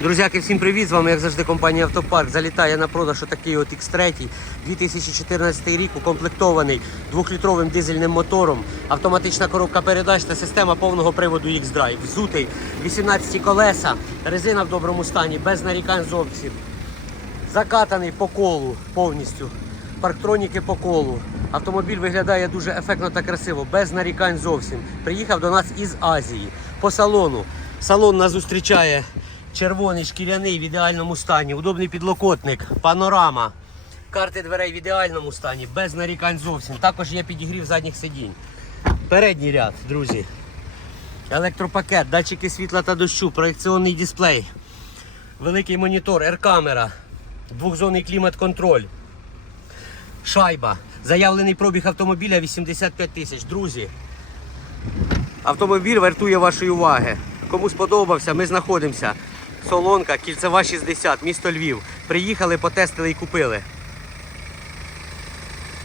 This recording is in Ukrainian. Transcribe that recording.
Друзяки, всім привіт! З вами, як завжди, компанія Автопарк. Залітає на продаж отакий от X3 2014 рік, укомплектований двохлітровим дизельним мотором, автоматична коробка передач та система повного приводу X-Drive. Взутий 18 колеса, резина в доброму стані, без нарікань зовсім. Закатаний по колу повністю. Парктроніки по колу. Автомобіль виглядає дуже ефектно та красиво, без нарікань зовсім. Приїхав до нас із Азії. По салону. Салон нас зустрічає червоний шкіряний в ідеальному стані, удобний підлокотник, панорама. Карти дверей в ідеальному стані, без нарікань зовсім. Також є підігрів задніх сидінь. Передній ряд, друзі. Електропакет, датчики світла та дощу, проєкційний дисплей, великий монітор, R-камера, двохзонний клімат-контроль, шайба. Заявлений пробіг автомобіля 85 тисяч. Друзі, автомобіль вартує вашої уваги. Кому сподобався, ми знаходимося. Солонка, кільцева 60, місто Львів. Приїхали, потестили і купили.